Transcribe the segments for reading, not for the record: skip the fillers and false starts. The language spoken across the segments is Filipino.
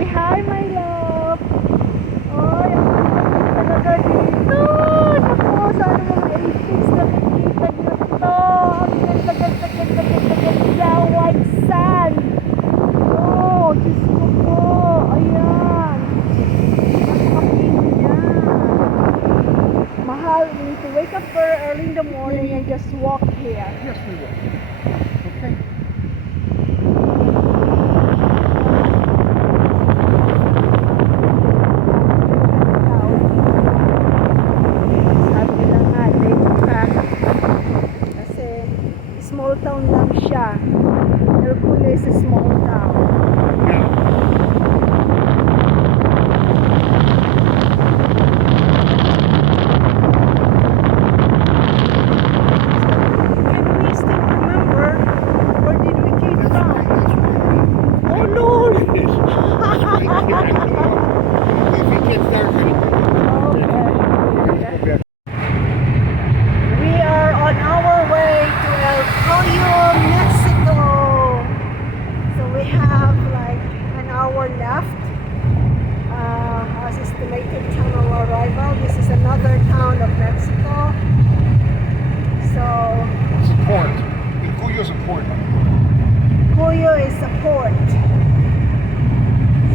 Say hi, my love. Ay, ang ganda talaga dito. Naku, sana mga 80s nakikita nyo to. Ang ganda, white sand. Oh, Diyos ko po. Ayan. Napakapino niya. Mahal, we need to wake up very early in the morning and just walk here. Yes, we will. Okay. Sabi nila nga, late crack. Kasi small town lang siya. Hercules is small town. Yeah. Can we still remember where did we came from? Oh Lord! If it gets dark, Okay. We are on our way to El Pollo, Mexico. So we have like an hour left. As estimated time of arrival. This is another town of Mexico. So it's a port. El Cuyo's a port. Cuyo is a port.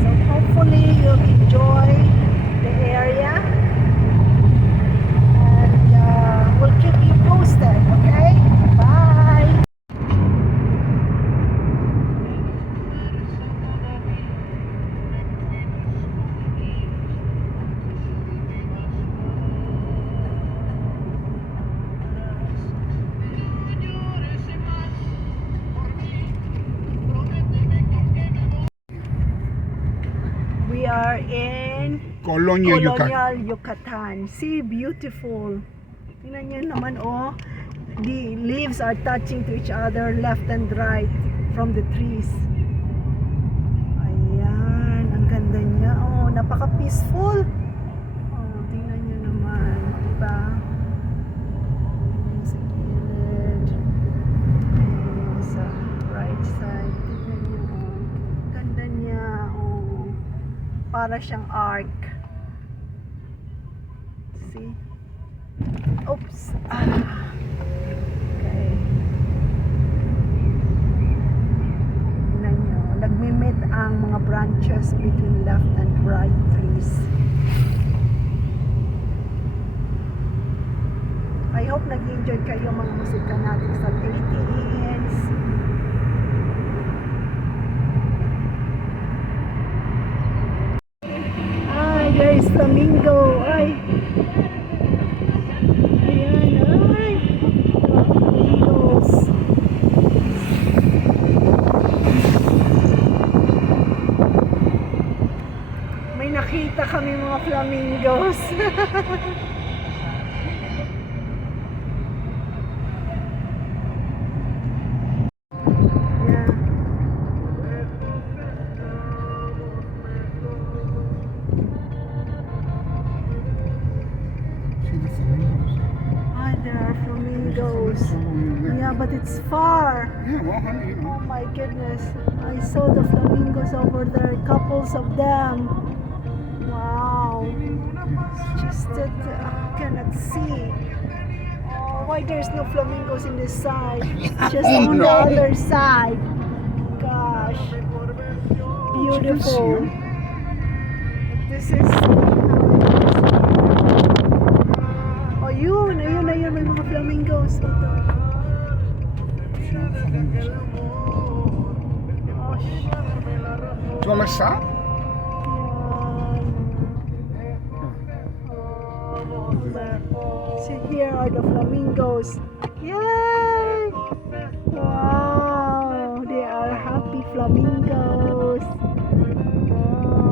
So hopefully you'll enjoy the area. And we'll keep you posted, okay? Bye! We are in Colonia, Yucatan. Colonial Yucatan. See, beautiful. Tingnan nyo naman, oh. The leaves are touching to each other left and right from the trees. Ayan, ang ganda niya. Oh, napaka-peaceful. Oh, tingnan nyo naman, diba? Ayan sa gilid. Ayan sa right side. Tingnan nyo, oh. Ganda niya, oh. Para siyang arc. See? Oops. Okay. Tingnan nyo. Nagmi-meet ang mga branches between left and right trees. I hope nag-enjoy kayo mga musika natin sa 80s. Ay, there is flamingo. Ay. Ayan, ay. Flamingos. May nakita kami mga flamingos. Yeah. See the flamingos. Ah, there are flamingos. Yeah, but it's far. Yeah, well, honey, you Oh know. my goodness. I saw the flamingos over there, couples of them. Wow. It's just that I cannot see. Oh, why there's no flamingos in this side? It's just Oh, on the no. other side. Gosh. Beautiful. You This is... Oh, yun, may mga flamingos. Ito. see the flamingos. Gosh. Do you want my sock? See, here are the flamingos. Yay! Wow, they are happy flamingos.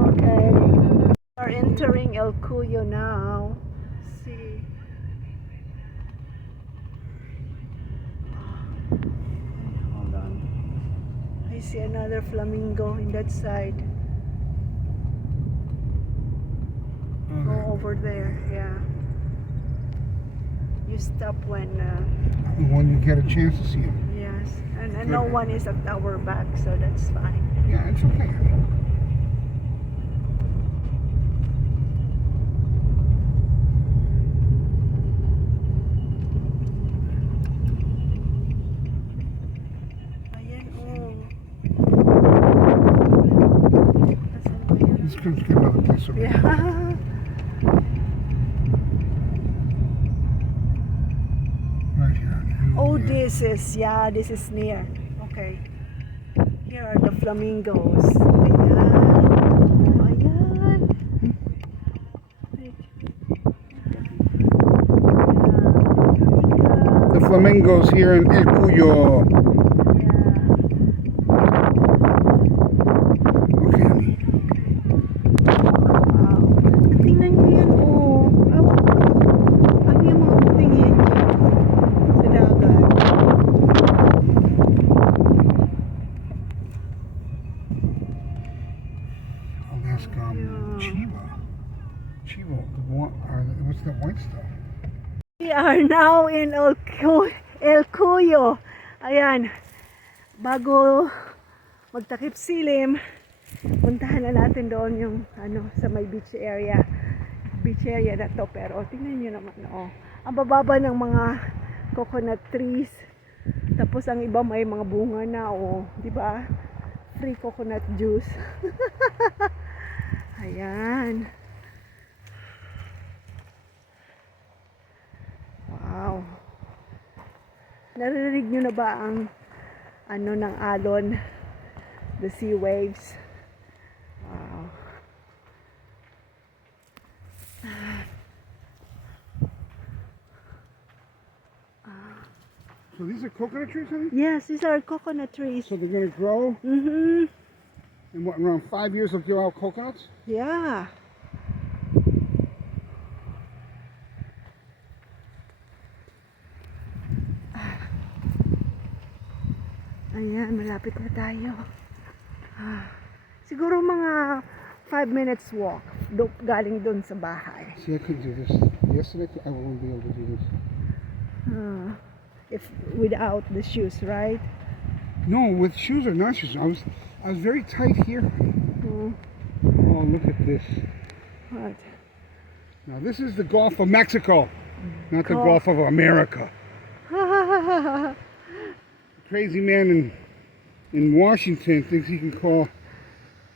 Okay, we are entering El Cuyo now. See. Hold on. I see another flamingo in that side. Go over there, yeah. You stop when, When you get a chance to see them. yes, and no one is at our back, so that's fine. Yeah, it's okay. gonna get another place over here. Yeah. Right here. Oh, this is near. Okay. Here are the flamingos. Ayan. Ayan. The flamingos here in El Cuyo. Okay, honey. Wow. Tingnan niyo yan, oh. Ano yung mga puting yan dyan? Sa dagat. Oh, that's Yeah. Chivo. Chivo. What's that white stuff? We are now in El Cuyo. Ayan. Bago magtakip silim, puntahan na natin doon yung sa may beach area. Beach area na to, pero tingnan niyo naman, oh. Ang bababa ng mga coconut trees. Tapos ang iba may mga bunga na, oh, 'di ba? Free coconut juice. Ayan. Wow. Narinig nyo na ba ang ng alon? The sea waves. Wow. So these are coconut trees, honey? Yes, these are coconut trees. So they're gonna grow? Mm-hmm. In what, around 5 years they'll give out coconuts? Yeah. Ayan, malapit na tayo. Siguro mga 5 minutes walk galing doon sa bahay. See, I couldn't do this. Yesterday I wouldn't be able to do this. If without the shoes, right? No, with shoes or not shoes. I was very tight here. Mm. Oh, look at this. What? Now this is the Gulf of Mexico, not the Gulf. Gulf of America. Crazy man in Washington thinks he can call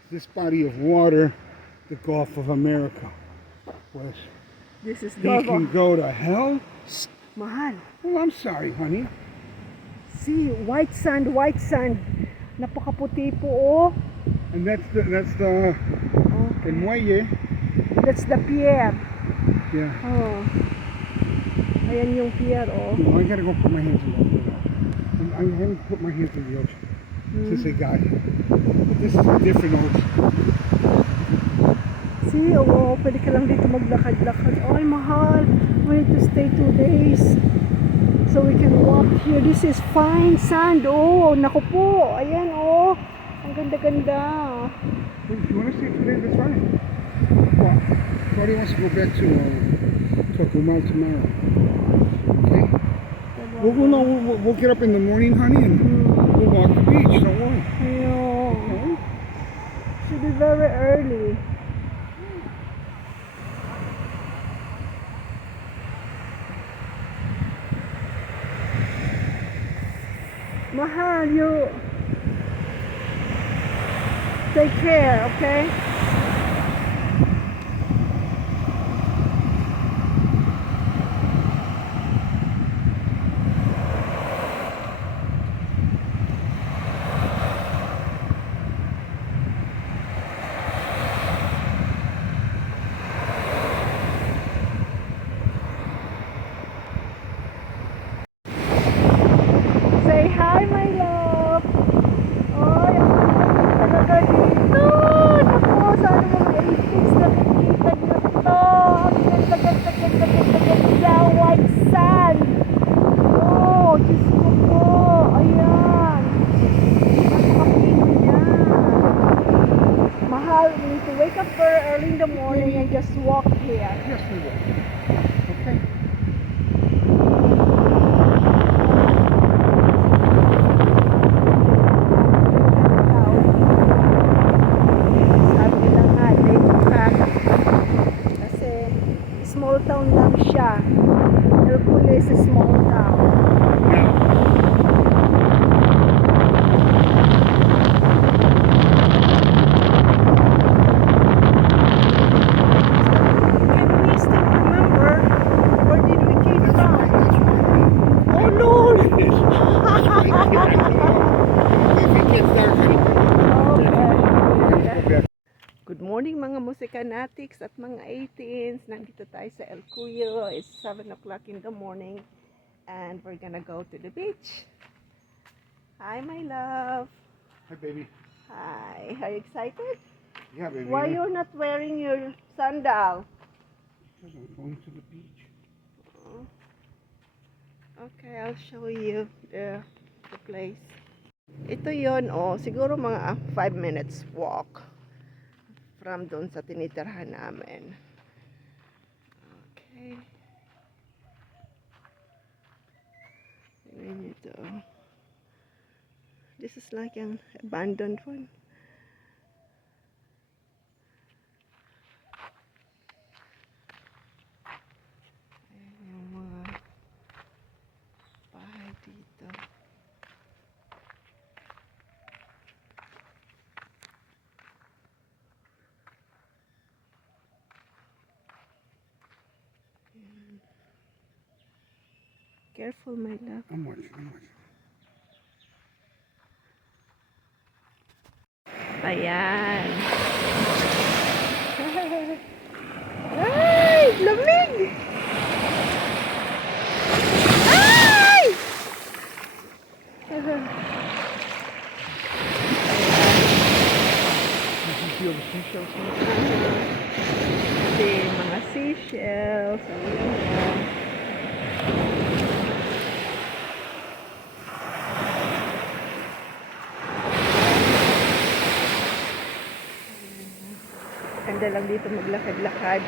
this body of water the Gulf of America. Well, This is he Gulf. can go to hell? Mahal. Oh, I'm sorry, honey. See, white sand, white sand. Napakaputi po, oh. And that's the Okay. muelle. That's the pier. Yeah. Oh. Ayan yung pier, oh. No, I gotta go put my hands in the ocean. I haven't put my hands in the ocean since I got here. But this is a different ocean. See, oh, pwede ka lang dito maglakad-lakad. Ay, mahal. We need to stay 2 days. So we can walk here. This is fine sand. Oh, naku po. Ayan, oh. Ang ganda-ganda. If you want to stay today, that's fine. Well, Claudia wants to go back to Tucumán tomorrow. Okay? We'll get up in the morning, honey, and we'll walk the beach. Don't worry. Ayun. Okay? Should be very early. Mahal, you take care, okay? Say hi, my love. Ay, ang ganda talaga dito. Naku, sana mga 80s nakikita niyo to. Ang ganda. White sand. Oh, Diyos ko po. Ayan. Napakapino niya. Mahal, we need to wake up very early in the morning and just walk here. Yes, we will. Okay? Sabi nila nga, late pack. Kasi small town lang siya. Hercules is small town. Now, morning mga musikanatics at mga 18s. Nandito tayo sa El Cuyo. It's 7 o'clock in the morning and we're gonna go to the beach. Hi my love. Hi, baby. Hi. Are you excited? Yeah, baby. Why you're not wearing your sandal? Because I'm going to the beach. Okay, I'll show you the place. Ito yon, siguro mga 5 minutes walk from doon sa tinitirhan namin. Okay. Tingnan nyo ito. This is like an abandoned one. Ayan yung mga bahay dito. Careful, my love. I'm watching. Ayan. Ay! Lamig! Ay! Did you feel the seashells? Kasi mga seashells. Ayan. Ganda lang dito maglakad-lakad.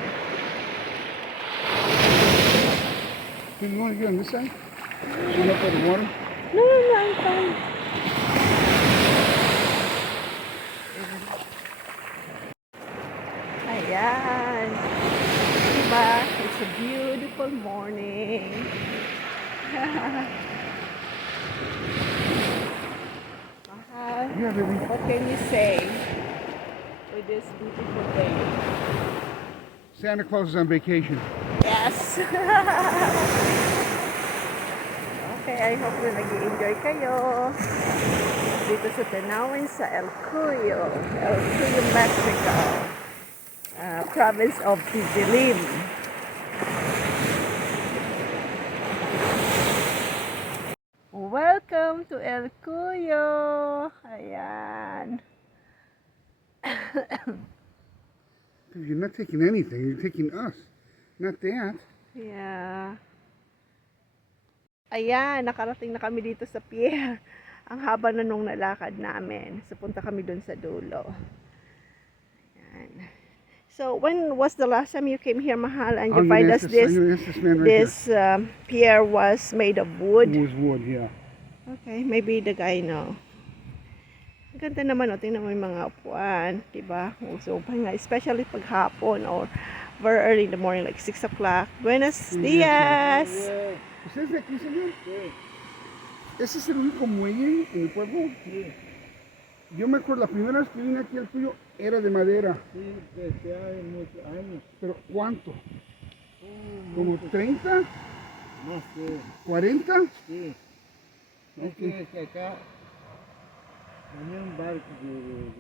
Do you want to get on this side? You want to put the water? No, I'm fine. Ayan. Diba? It's a beautiful morning. Yeah, baby. What can you say with this beautiful day? Santa Claus is on vacation. Yes! Okay, I hope na nag-i-enjoy kayo dito sa Tanawin sa El Cuyo, Mexico, province of Pizilim. Welcome to El Cuyo! Ayan. You're not taking anything. You're taking us. Not that. Yeah. Ayan, nakarating na kami dito sa pier. Ang haba na nung nalakad namin. So, punta kami dun sa dulo. Ayan. So, when was the last time you came here, Mahal, and you find us this man right pier was made of wood? It was wood, yeah. Okay, maybe the guy know. Ang ganda naman, tingnan mo yung mga upuan, diba? So, especially pag hapon or very early in the morning, like 6 o'clock. Buenos dias! ¿Ustedes de aquí, señor? Sí. ¿Ese es el único muelle en el pueblo? Sí. Yo me acuerdo, la primera vez que vine aquí al Cuyo era de madera. Sí, desde hace muchos años. ¿Pero cuánto? ¿Como 30? Más que, ¿40? sí. Es que acá venía un barco de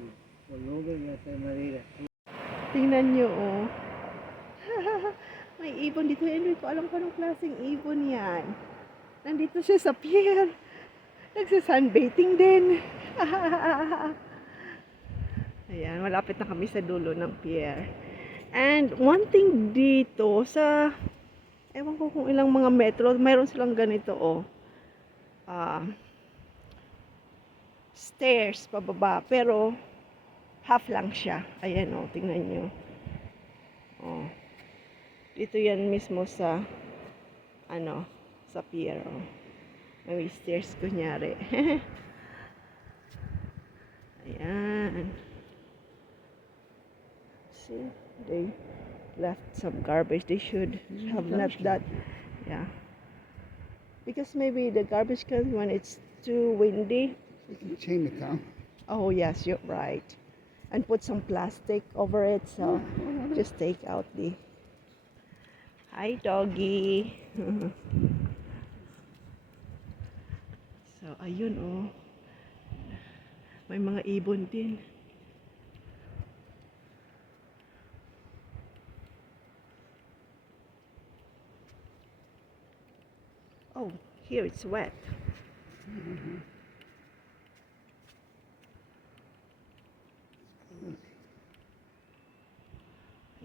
Colombia y hasta madera. Tingnan nyo, oh. May ibon dito. Hindi ko alam kung anong klaseng ibon yan. Nandito siya sa pier. Nagsa-sunbathing din. Ayan, malapit na kami sa dulo ng pier. And one thing dito sa, ewan ko kung ilang mga metro, mayroon silang ganito, oh. Stairs pababa, pero half lang siya. Ayan, oh, tingnan nyo. Oh. Dito yan mismo sa sa pier, oh. May stairs kunyari. Ayan. See, they left some garbage. They should have not that. Yeah. Because maybe the garbage can when it's too windy. We can chain it down. Oh yes, you're right. And put some plastic over it, so just take out the. Hi, doggy. So, ayun, oh. May mga ibon din. Here it's wet.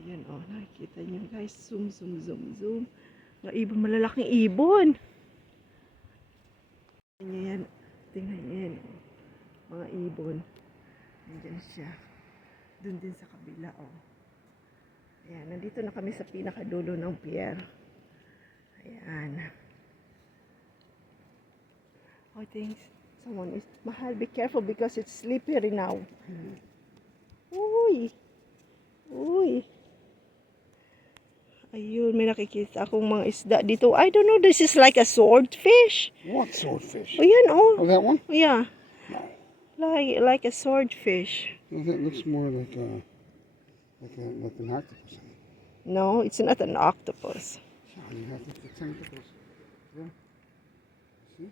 Ayan oh, nakikita nyo guys. Zoom, zoom, zoom, zoom. Mga ibon, malalaking ibon. Tingnan nyo yan. Tingnan nyo yan. Oh. Mga ibon. Nandiyan siya. Doon din sa kabila oh. Ayan, nandito na kami sa pinakadulo ng pier. Ayan. I think someone is... Mahal, be careful because it's slippery now. Uy! Uy! Ayun, may nakikita akong mga isda dito. I don't know, this is like a swordfish. What swordfish? Oh, yan oh. Oh, that one? Yeah. No. Like a swordfish. No, that looks more like an octopus. No, it's not an octopus. Yeah, you have the tentacles. Yeah. See?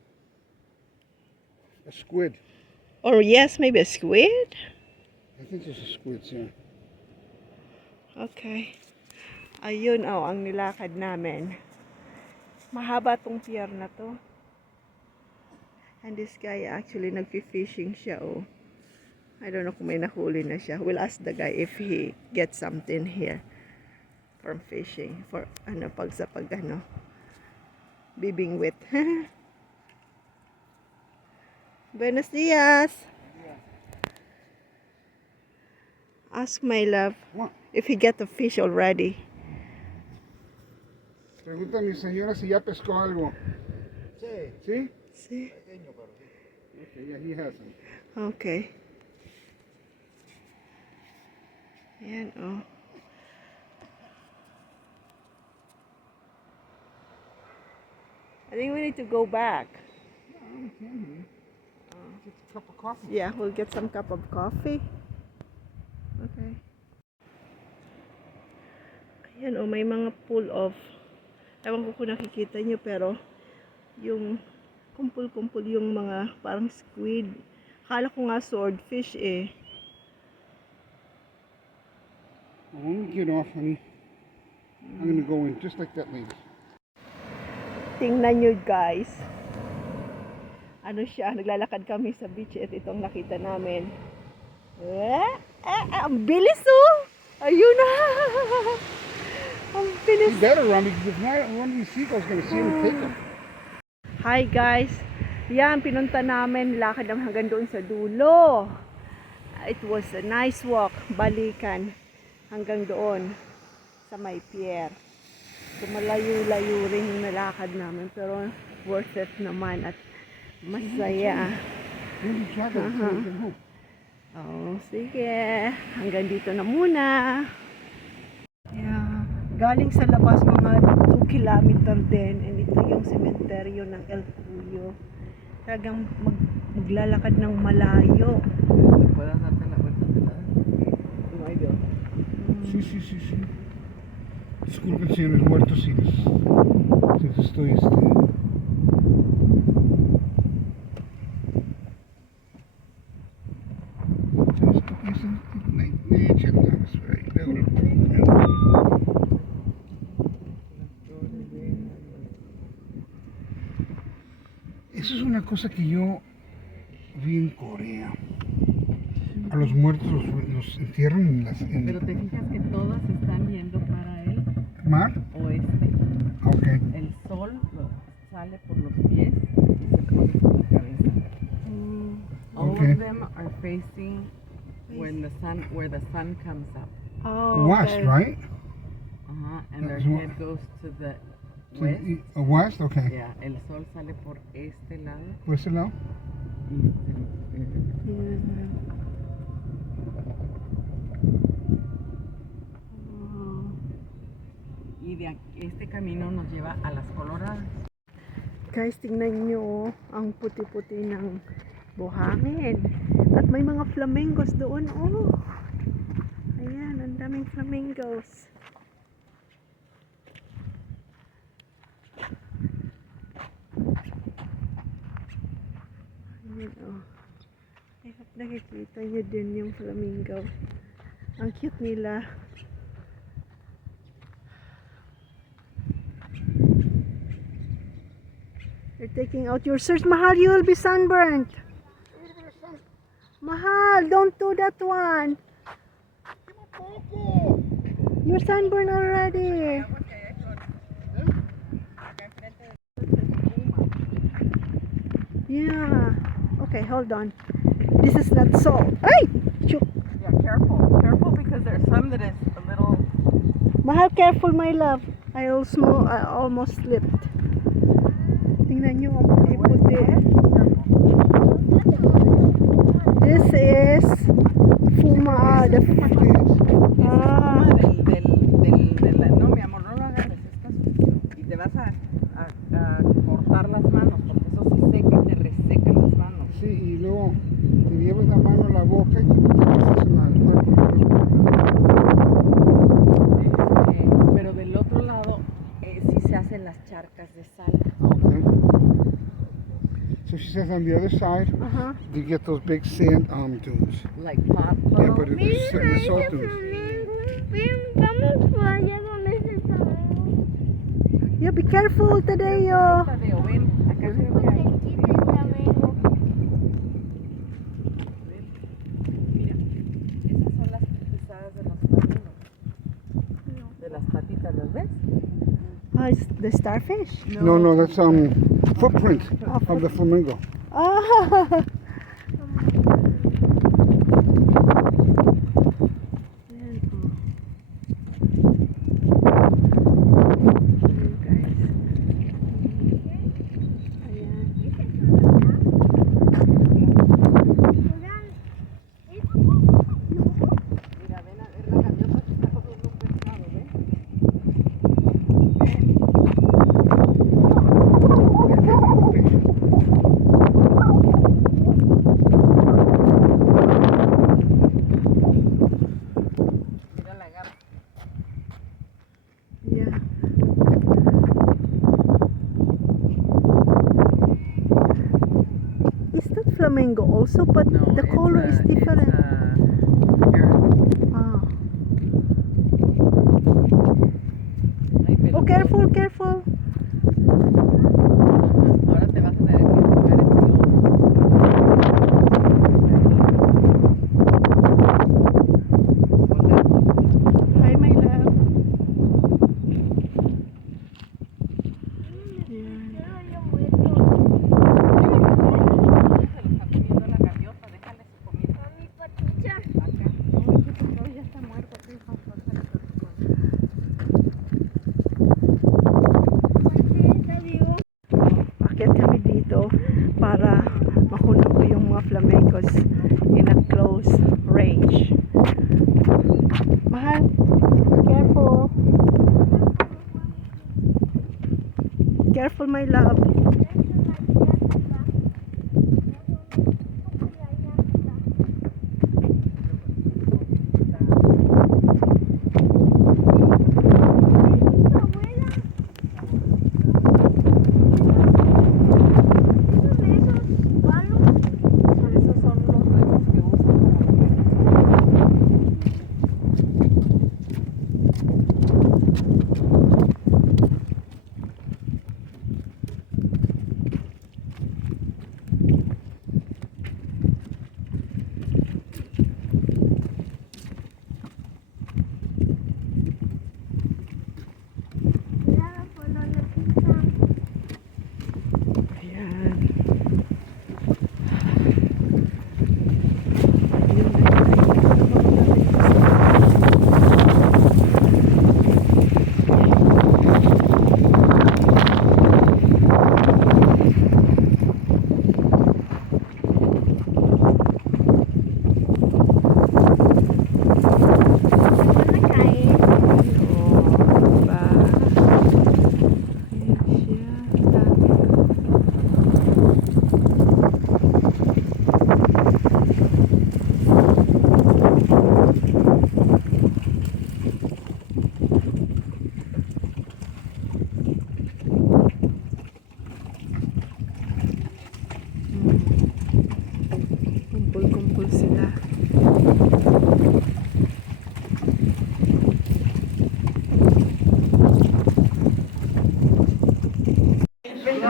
A squid. Or yes, maybe a squid? I think there's a squid, yeah. Okay. Ayun oh, ang nilakad namin. Mahaba tong pier na to. And this guy actually nagfi-fishing siya oh. I don't know kung may nahuli na siya. We'll ask the guy if he gets something here from fishing. For ano, pag ano, bibingwit. Buenos dias. Ask my love What? if he get the fish already. Pregunta a mi señora si ya pescó algo. Sí, ¿Sí? See? pequeño, pero sí. Okay, yeah, he hasn't. Okay. Ayan, oh. I think we need to go back. Yeah, we can be. Get a cup of coffee. Yeah, we'll get some cup of coffee. Okay. Ayan, oh, may mga pool of... Ewan ko kung nakikita nyo, pero yung kumpul-kumpul yung mga parang squid. Akala ko nga swordfish eh. Well, when we get off, honey, I'm gonna go in just like that lady. Tingnan nyo guys. Ano siya, naglalakad kami sa beach at itong nakita namin. Ang bilis oh! Ayun na! Ang bilis. You better run because if not, one of these seagulls gonna see him and take him. Hi guys. Yan, pinunta namin. Lakad naman hanggang doon sa dulo. It was a nice walk. Balikan. Hanggang doon. Sa may pier. So malayo-layo rin yung nalakad namin. Pero worth it naman. At masaya. Maybe travel until we get home. Oh, sige. Hanggang dito na muna. Yeah. Galing sa labas mga 2 kilometer din. And ito yung sementeryo ng El Cuyo. Talagang maglalakad ng malayo. ¿Puedes darte la vuelta de la? No hay Dios. Sí, sí, sí, sí. Disculpen, señores muertos, si les estoy Eso es una cosa que yo vi en Corea. A los muertos los entierran en las... Pero te fijas que todas están yendo para el ¿Mar? oeste. Ok. El sol sale por los pies y se pone por la cabeza. All Okay. of them are facing where the sun comes up. Oh, West, okay. right? And their That's what- head goes to the To west. the west? Okay. Yeah, el sol sale por este lado ¿Por ese lado? y este camino nos lleva a las Coloradas. Guys, tingnan nyo ang puti-puti ng buhangin. At may mga flamingos doon. Oh, ayan, ang daming flamingos. Ayan, oh. I hope nakikita nyo din yung flamingo. Ang cute nila. You're taking out your shirts. Mahal, you will be sunburnt. Mahal, don't do that one. You're sunburned already. Yeah. Okay, hold on. This is not salt. Ay! Shoot. Yeah, careful. Careful because there's some that is a little... Mahal, careful, my love. I almost slipped. Tingnan nyo ang puti-puti. This is fuma. No, mi amor, no lo agarres, está sucio. Y te vas a cortar las manos, porque eso se seca y te reseca las manos. Sí, y luego te llevas la mano a la boca y te pasas en el cuerpo. Pero del otro lado sí se hacen las charcas de sal. Okay. So she says on the other side, Uh-huh. you get those big sand dunes. Like pot. Yeah, but the salt dunes. Vamos por allá donde se sabe. Yeah, be careful today, yo. Tadeo, ven, acá creo que hay. Mira, esas son las pisadas de los flamingos. De las patitas, ¿las ves? Oh, it's the starfish. No, that's footprint of the flamingo. Ah. Mira, ven a ver la gaviota que está comiendo un pescado, ¿ves? Mira la garra. Yeah. Is that flamingo also? But the color is different. Ah. Oh, careful, careful. Ahora te vas a tener que pagar este Hi, my love. Yeah. Se lo está comiendo la gaviota, déjale su comida. Acá. No, ya está muerto, sí, Akyat kami dito para makunan ko yung mga flamingos in a close range. Mahal, careful. Careful, my love. Esos son los remos que usan para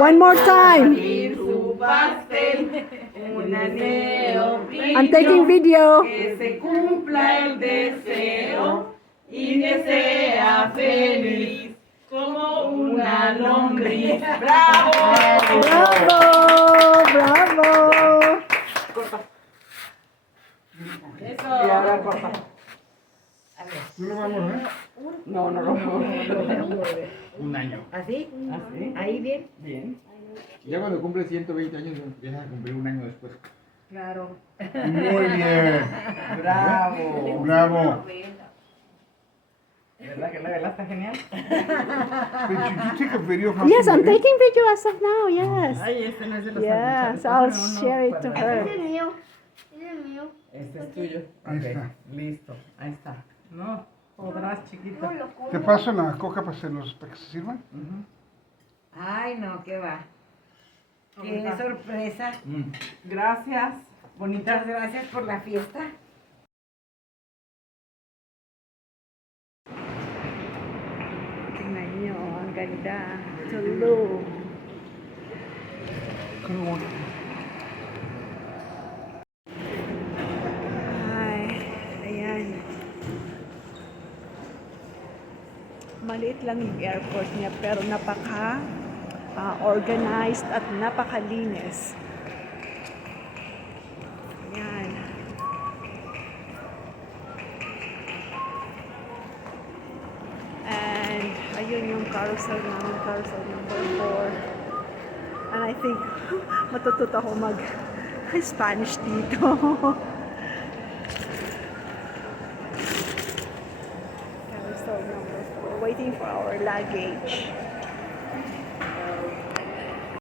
One more time. Y su pastel, un anhelo I'm taking video. que se cumpla el deseo y que sea feliz como una lombriz. ¡Bravo! Bravo, bravo. Eso. Y ahora corta. ¿No lo vamos a ver? No, no, no. Un año. ¿Así? ¿Así? Ahí bien. Bien. Ya cuando cumple 120 años empiezas a cumplir un año después. Claro. Muy bien. Bravo. Bravo. ¿Verdad que la vela está genial? Did you take a video of how Yes, she I'm did it? taking video as of now, yes. Ay, este no es de los Yes, sándwiches, I'll pero uno share it to cuadrado. her. mío. Ese es mío. Este es tuyo. Ahí Ok, está. listo. Ahí está. No, podrás, chiquito. No lo como. ¿Te paso la coca para que se sirvan? Ujú. Ay, no, qué va. Qué Ahorita. sorpresa. Gracias. Bonita. Muchas gracias por la fiesta. Tingnan nyo, ang ganda. Tulog. Ay, ayan. Maliit lang yung airport niya pero napaka organized at napakalinis. Ayan. And ayun yung carousel namin, carousel number 4. And I think matututo ako mag Spanish dito. Carousel number 4, waiting for our luggage.